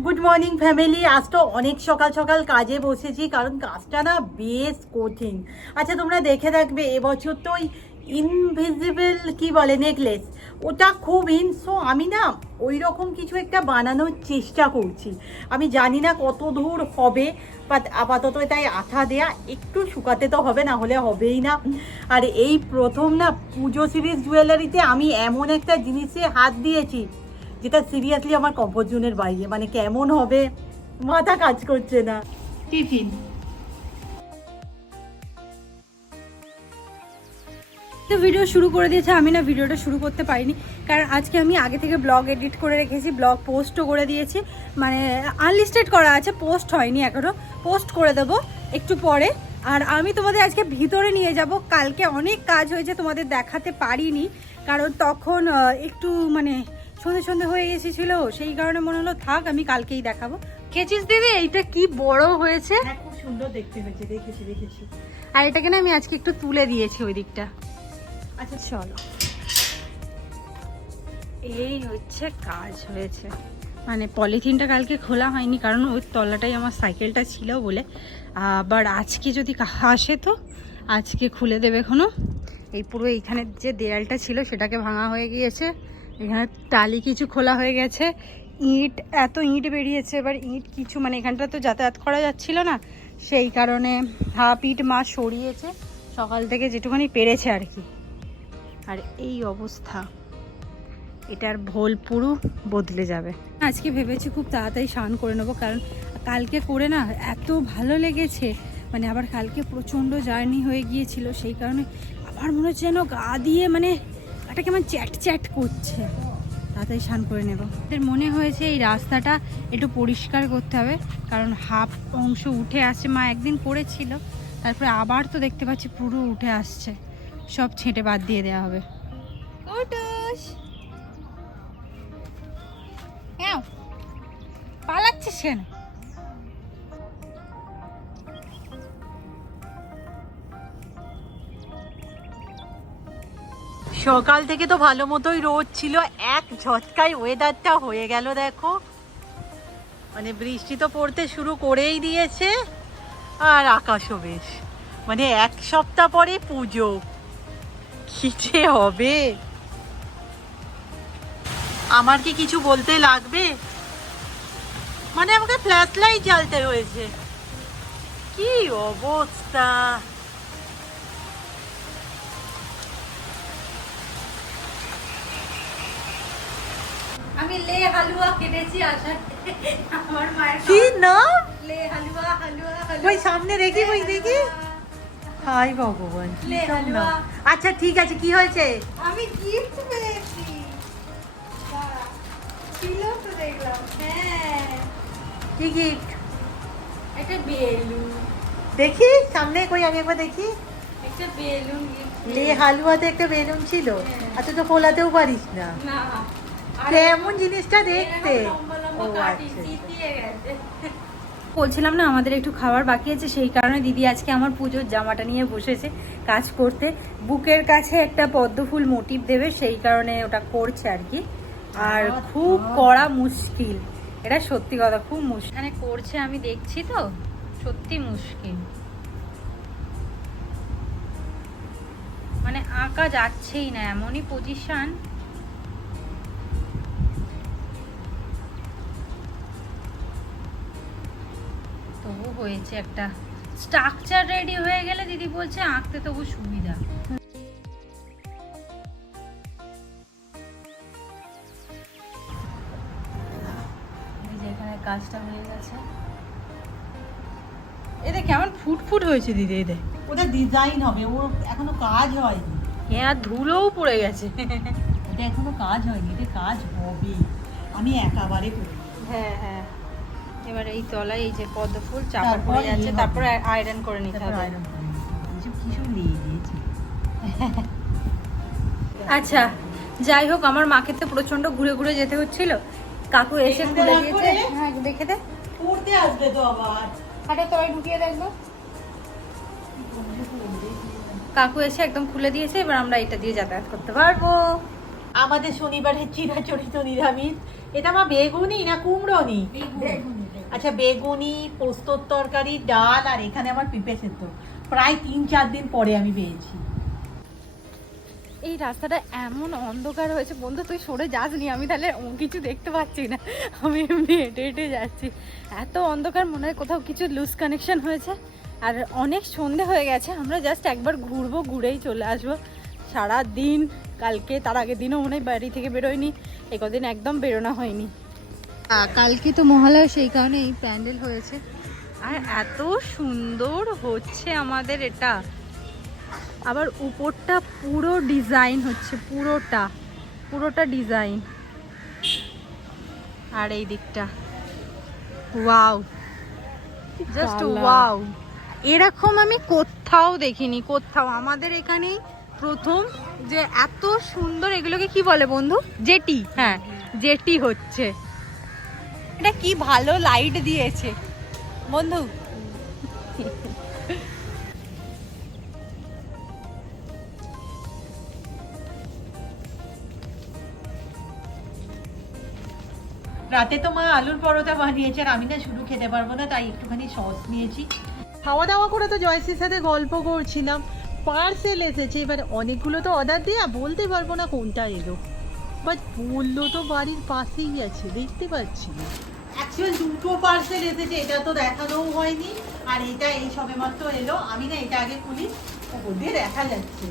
Good morning family আজ তো অনেক সকাল সকাল কাজে বসেছি, কারণ কাজটা না বেশ কঠিন। আচ্ছা তোমরা দেখে থাকবে এবছর তো ওই ইনভিজিবল কি বলে নেকলেস ওটা খুব ইন সো আমি না ওই রকম কিছু একটা বানানোর চেষ্টা করছি। আমি জানি না কত দূর হবে বাট আপাতত তাই আঠা দেয়া, একটু শুকাতে তো হবে, না হলে হবেই না। আর এই প্রথম না পুজো সিরিজ জুয়েলারিতে আমি এমন একটা জিনিসে হাত দিয়েছি যেটা সিরিয়াসলি আমার কমফোর্ট জোনের বাইরে মানে কেমন হবে? মাথা কাজ করছে না। টিফিন। তো ভিডিও শুরু করে দিয়েছে আমি না ভিডিওটা শুরু করতে পারিনি। কারণ আজকে আমি আগে থেকে ব্লগ এডিট করে রেখেছি ব্লগ পোস্টও করে দিয়েছি। মানে আনলিস্টেড করা আছে পোস্ট হয়নি এখনও পোস্ট করে দেবো একটু পরে। আর আমি তোমাদের আজকে ভিতরে নিয়ে যাব। কালকে অনেক কাজ হয়েছে তোমাদের দেখাতে পারিনি। কারণ তখন একটু মানে সন্ধে সন্ধে হয়ে এসেছিল সেই কারণে মনে হলো থাক আমি কালকেই দেখাবো। খেচিস দিদি? এইটা কি বড় হয়েছে? হ্যাঁ খুব সুন্দর দেখতে হয়েছে দেখেছি দেখেছি। আর এটাকে না আমি আজকে একটু তুলে দিয়েছি ওই দিকটা আচ্ছা চলো। এই হচ্ছে কাজ হয়েছে। মানে পলিথিনটা কালকে খোলা হয়নি কারণ ওই তলাটাই আমার সাইকেলটা ছিল বলে। আবার আজকে যদি আসে তো আজকে খুলে দেবে এখনও। এই পুরো এইখানে যে দেয়ালটা ছিল সেটাকে ভাঙা হয়ে গিয়েছে। এখানে টালি কিছু খোলা হয়ে গেছে। ইট, এত ইট বেরিয়েছে। এবার ইট কিছু মানে এখানটা তো যাতায়াত করা যাচ্ছিল না। সেই কারণে হাফ ইট মা সরিয়েছে। সকাল থেকে যেটুখানি পেরেছে আর কি। আর এই অবস্থা। এটার ভোল পুরো বদলে যাবে। আজকে ভেবেছি খুব তাড়াতাড়ি স্নান করে নেব, কারণ কালকে করে না এত ভালো লেগেছে। মানে আবার কালকে প্রচণ্ড জার্নি হয়ে গিয়েছিল, সেই কারণে আবার মনে হচ্ছে যেন গা দিয়ে মানে একটা কেমন চ্যাট চ্যাট করছে। তাড়াতাড়ি স্নান করে নেব। এর মনে হয়েছে এই রাস্তাটা একটু পরিষ্কার করতে হবে, কারণ হাফ অংশ উঠে আসছে, মা একদিন করেছিল, তারপরে আবার তো দেখতে পাচ্ছি পুরো উঠে আসছে। সব ছেঁটে বাদ দিয়ে দেওয়া হবে। পালাচ্ছিস কেন? সকাল থেকে তো ভালো মতোই রোদ ছিল। এক ঝটকায় ওয়েদারটা হয়ে গেল, দেখো। মানে বৃষ্টি তো পড়তে শুরু করেই দিয়েছে, আর আকাশও বেশ। মানে এক সপ্তাহ পরে পুজো। যে হবে? আমার কি কিছু বলতে লাগবে? মানে আমাকে ফ্ল্যাশ লাইট জ্বালতে হয়েছে। কি অবস্থা? আমি লে হালুয়া কেটেছি আমার মায়ের কি নাম? লে হালুয়া হালুয়া ওই সামনে দেখি ওই দেখি। হাই ভগবান কি হালুয়া। আচ্ছা ঠিক আছে কি হয়েছে? আমি গিফট পেয়েছি। ছিল তো দেখলাম। হ্যাঁ। কি গিফট একটা বেলুন। দেখি সামনে কই আমি একবার দেখি। একটা বেলুন গিফট লে হালুয়াতে একটা বেলুন ছিল। আর তুই তো ফোলাতেও পারিস না। না। কেমন জিনিসটা দেখতে। আচ্ছা গেছে। বলছিলাম না আমাদের একটু খাবার বাকি আছে সেই কারণে দিদি আজকে আমার পুজোর জামাটা নিয়ে বসেছে কাজ করতে। বুকের কাছে একটা পদ্ম ফুল মোটিভ দেবে সেই কারণে ওটা করছে আর কি। আর খুব করা মুশকিল এটা সত্যি কথা খুব মুশকিল এখানে করছে আমি দেখছি তো সত্যি মুশকিল। মানে আঁকা যাচ্ছেই না এমনই পজিশন হয়েছে একটা স্ট্রাকচার রেডি হয়ে গেলে দিদি বলছে আঁকতে তবু সুবিধা। এখানে কাজটা হয়ে গেছে। এতে কেমন ফুটফুট হয়েছে দিদি ওটা ডিজাইন হবে ওর এখনও কাজ হয়নি। হ্যাঁ ধুলোও পড়ে গেছে। এটা এখনও কাজ হয়নি এটা কাজ হবে আমি একাবারে করি। হ্যাঁ হ্যাঁ। এবার এই তলায় এই যে পদ্ম ফুল চাপা পড়ে যাচ্ছে ইয়ে। তারপরে আয়রন করে নিতে হবে। আচ্ছা যাই হোক আমার মাকে তো প্রচণ্ড ঘুরে ঘুরে যেতে হচ্ছিল। কাকু এসে খুলে দিয়েছে? হ্যাঁ দেখে দে। পড়তে আসবে তো আবার। হাটে তলায় ঢুকিয়ে দেখব কাকু এসে একদম খুলে দিয়েছে এবার আমরা এটা দিয়ে যাতায়াত করতে পারব। আমাদের শনিবারের চিরাচরিত নিরামিষ। এটা মা বেগুনি না কুমড়োনি? আচ্ছা বেগুনি, পোস্তর তরকারি, ডাল আর এখানে আমার পিঁপে সেদ্ধ। প্রায় তিন চার দিন পরে আমি পেয়েছি। এই রাস্তাটা এমন অন্ধকার হয়েছে, বন্ধু, তুই সরে যাসনি। আমি তাহলে কিছু দেখতে পাচ্ছি না। আমি এমনি হেঁটে হেঁটে যাচ্ছি। এত অন্ধকার, মনে হয় কোথাও কিছু লুজ কানেকশন হয়েছে। আর অনেক সন্ধে হয়ে গেছে, আমরা জাস্ট একবার ঘুরবো, ঘুরেই চলে আসব। সারা দিন কালকে, তার আগের দিনও মনে হয় বাড়ি থেকে বেরোয়নি এ কদিন একদম বেরোনো হয়নি। কালকে তো মহালয়া সেই কারণে এই প্যান্ডেল হয়েছে। আর এত সুন্দর হচ্ছে আমাদের এটা। আবার উপরটা পুরো ডিজাইন হচ্ছে পুরোটা পুরোটা ডিজাইন। আর এই দিকটা ওয়াও জাস্ট ওয়াও। এরকম আমি কোথাও দেখিনি কোথাও। আমাদের এখানেই প্রথম যে এত সুন্দর এগুলোকে কি বলে বন্ধু? জেটি হ্যাঁ জেটি হচ্ছে। এটা কি ভালো লাইট দিয়েছে। বন্ধু। রাতে তো মা আলুর পরোটা বানিয়েছে আর আমি না শুধু খেতে পারব না তাই একটুখানি সস নিয়েছি। খাওয়া দাওয়া করে তো জয়সির সাথে গল্প করছিলাম। পার্সেল এসেছে এবার অনেকগুলো তো অর্ডার দেয়া বলতে পারব না কোনটা এলো। বাট বলল তো বাড়ির পাশেই আছে দেখতে পাচ্ছি না। অ্যাকচুয়াল দুটো পার্সেল এসেছে এটা তো দেখানোও হয়নি আর এটা এই সবে মাত্র এলো আমি না এটা আগে খুলি ওপর দিয়ে দেখা যাচ্ছে।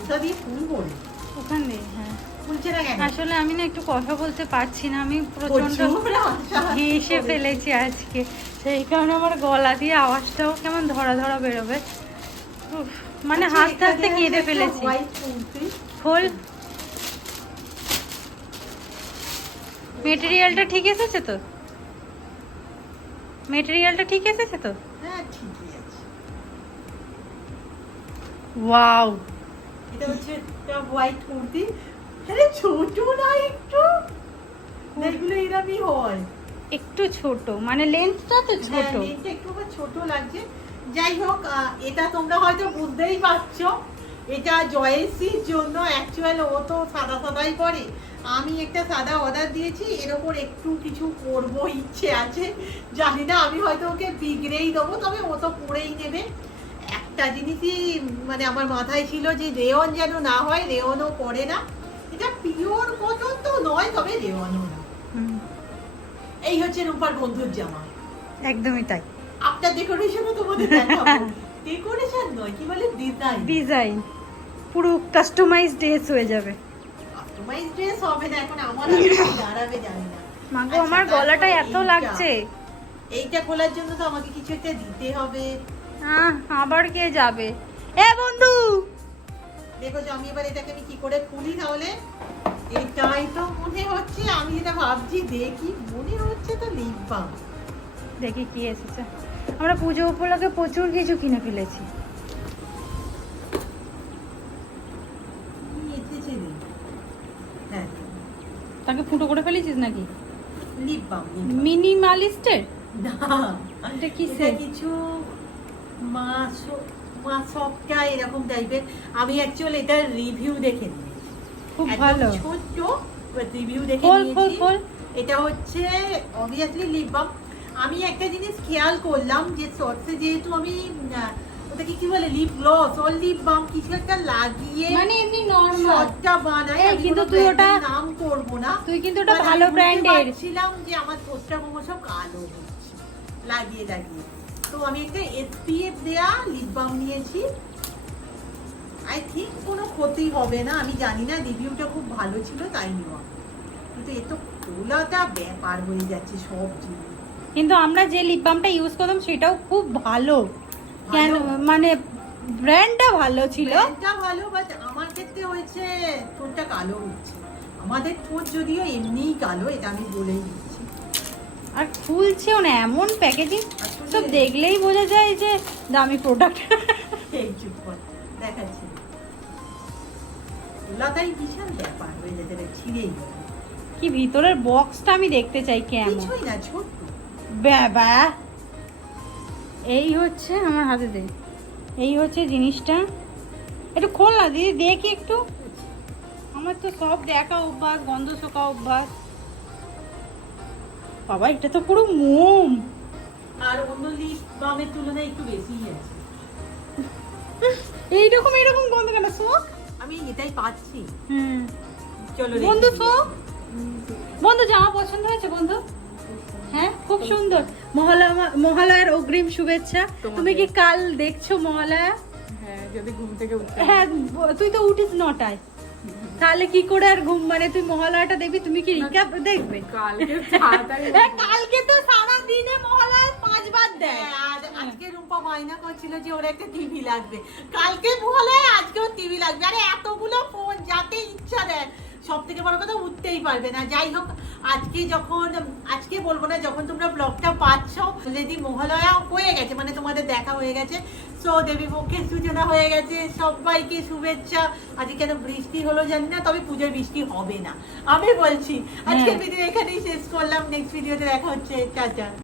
ওটা দিয়ে ফুল বলে। ওখানে হ্যাঁ। আসলে আমি না একটু কথা বলতে পারছি না আমি প্রচণ্ড করে। ফেলেছি আজকে। সেই কারণে আমার গলা দিয়ে আওয়াজটাও কেমন ধরা ধরা বেরোবে। মানে আচ্ছা, হাসতে হাসতে কেঁদে ফেলেছি। খোল মেটেরিয়ালটা ঠিক এসেছে তো? মেটেরিয়ালটা ঠিক এসেছে তো? হ্যাঁ ঠিকই আছে। ওয়াও। এটা হচ্ছে একটা হোয়াইট কুর্তি। আরে ছোট না একটু? এগুলো হয়। একটু ছোট মানে লেন্থটা তো ছোট। হ্যাঁ, লেনটা একটু ছোট লাগছে। যাই হোক এটা তোমরা হয়তো বুঝতেই পারছ। এটা জয়েসির জন্য অ্যাকচুয়াল ও তো সাদা সাদাই পরে। আমি একটা সাদা অর্ডার দিয়েছি এর ওপর একটু কিছু করব ইচ্ছে আছে। জানি না আমি হয়তো ওকে বিগড়েই দেবো তবে ও তো পরেই নেবে। একটা জিনিসই মানে আমার মাথায় ছিল যে রেয়ন যেন না হয় রেয়নও পরে না। এটা পিওর কটন তো নয় তবে রেয়নও না। এই হচ্ছে রূপার বন্ধুর জামা। একদমই তাই। আপনার ডেকোরেশনও তোমাদের দেখাবো। ডেকোরেশন নয় কি বলে? ডিজাইন ডিজাইন পুরো কাস্টমাইজ ড্রেস হয়ে যাবে। কাস্টমাইজ ড্রেস হবে না এখন আমার দাঁড়াবে জানি না। মাগো আচ্ছা, আমার গলাটা এত। লাগছে। এইটা খোলার জন্য তো আমাকে কিছু একটা দিতে হবে। আহ, আবার কে যাবে? এ বন্ধু! দেখো যে আমি এবার এটাকে আমি কি করে খুলি তাহলে? এটাই তো মনে হচ্ছে আমি যেটা ভাবছি দেখি মনে হচ্ছে তো লিপ বাম। দেখি কি এসেছে। আমরা পুজো উপলক্ষে প্রচুর কিছু কিনে ফেলেছি। তাকে ফুটো করে ফেলেছিস নাকি? মিনিমালিস্টের এটা কি কিছু মাস এরকম টাইপের আমি অ্যাকচুয়ালি এটার রিভিউ দেখে নিয়েছি। খুব ভালো। ছোট্ট রিভিউ দেখে নিয়েছি। এটা হচ্ছে অবভিয়াসলি লিপ বাম আমি একটা জিনিস খেয়াল করলাম যে শর্টসে যেহেতু আমি ওটাকে কি বলে lip gloss or lip balm কিছু একটা লাগিয়ে মানে এমনি নরমাল শর্টটা বানাই কিন্তু কোনো তুই ওটা- নাম করব না। তুই কিন্তু ওটা ভালো ব্র্যান্ডের পারছিলাম যে আমার ঠোঁটটা ক্রমশ কালো হচ্ছে। লাগিয়ে লাগিয়ে। তো আমি একটা এসপিএফ দেয়া লিপ বাম নিয়েছি। আই থিঙ্ক কোনো ক্ষতি হবে না আমি জানি না রিভিউটা খুব ভালো ছিল তাই নেওয়া। কিন্তু এ তো খোলাটা ব্যাপার হয়ে যাচ্ছে সব জিনিস। কিন্তু আমরা যে লিপ বামটা ইউজ করলাম সেটাও খুব ভালো। কেন মানে ব্র্যান্ডটা ভালো ছিল। ব্র্যান্ডটা ভালো বাট আমার ক্ষেত্রে হয়েছে ঠোঁটটা কালো হচ্ছে। আমাদের ঠোঁট যদিও এমনিই কালো এটা আমি বলেই দিচ্ছি। আর খুলছেও না এমন প্যাকেজিং সব দেখলেই বোঝা যায় যে দামি প্রোডাক্ট এই চুপ কর দেখাচ্ছি। বিশাল ব্যাপার হয়ে রে, ছিঁড়েই কি ভিতরের বক্সটা আমি দেখতে চাই কেমন কিছুই না ছোট্ট। বাবা এই হচ্ছে আমার হাতে দে। এই হচ্ছে জিনিসটা। একটু খোল না দিদি দেখি একটু। আমার তো সব দেখা অভ্যাস গন্ধ শোকা অভ্যাস। বাবা এটা তো পুরো মোম। আর অন্য লিপ বামের তুলনায় একটু বেশিই আছে। এইরকম এরকম গন্ধ কেন? শোক? আমি এটাই পাচ্ছি। হুম। চলো বন্ধু শোক? বন্ধু জামা পছন্দ হয়েছে বন্ধু? হ্যাঁ খুব সুন্দর। মহালয়া মহালয়ার অগ্রিম শুভেচ্ছা। তুমি কি কাল দেখছ মহালয়া? হ্যাঁ যদি ঘুম থেকে উঠতে হ্যাঁ তুই তো উঠিস নটায়। তাহলে কি করে আর ঘুম? মানে তুই মহালয়াটা দেখবি তুমি কি রিক্যাপ দেখবে? কালকে হ্যাঁ, কালকে তো সারা দিনে মহালয়া পাঁচবার দেয় আজকে রূপা বায়না করছিল যে ওর একটা টিভি লাগবে। কালকে মহলায় আজকেও টিভি লাগবে। আরে এতগুলো ফোন যাতে ইচ্ছা দেয় সব থেকে বড় কথা উঠতেই পারবে না। যাই হোক আজকে যখন আজকে বলব না যখন তোমরা ব্লগটা পাচ্ছ যদি মহালয়া হয়ে গেছে মানে তোমাদের দেখা হয়ে গেছে সো দেবী পক্ষের সূচনা হয়ে গেছে সবাইকে শুভেচ্ছা। আজকে কেন বৃষ্টি হলো জানি না তবে পুজোর বৃষ্টি হবে না। আমি বলছি আজকের হ্যাঁ। ভিডিও এখানেই শেষ করলাম। নেক্সট ভিডিওতে দেখা হচ্ছে। টাটা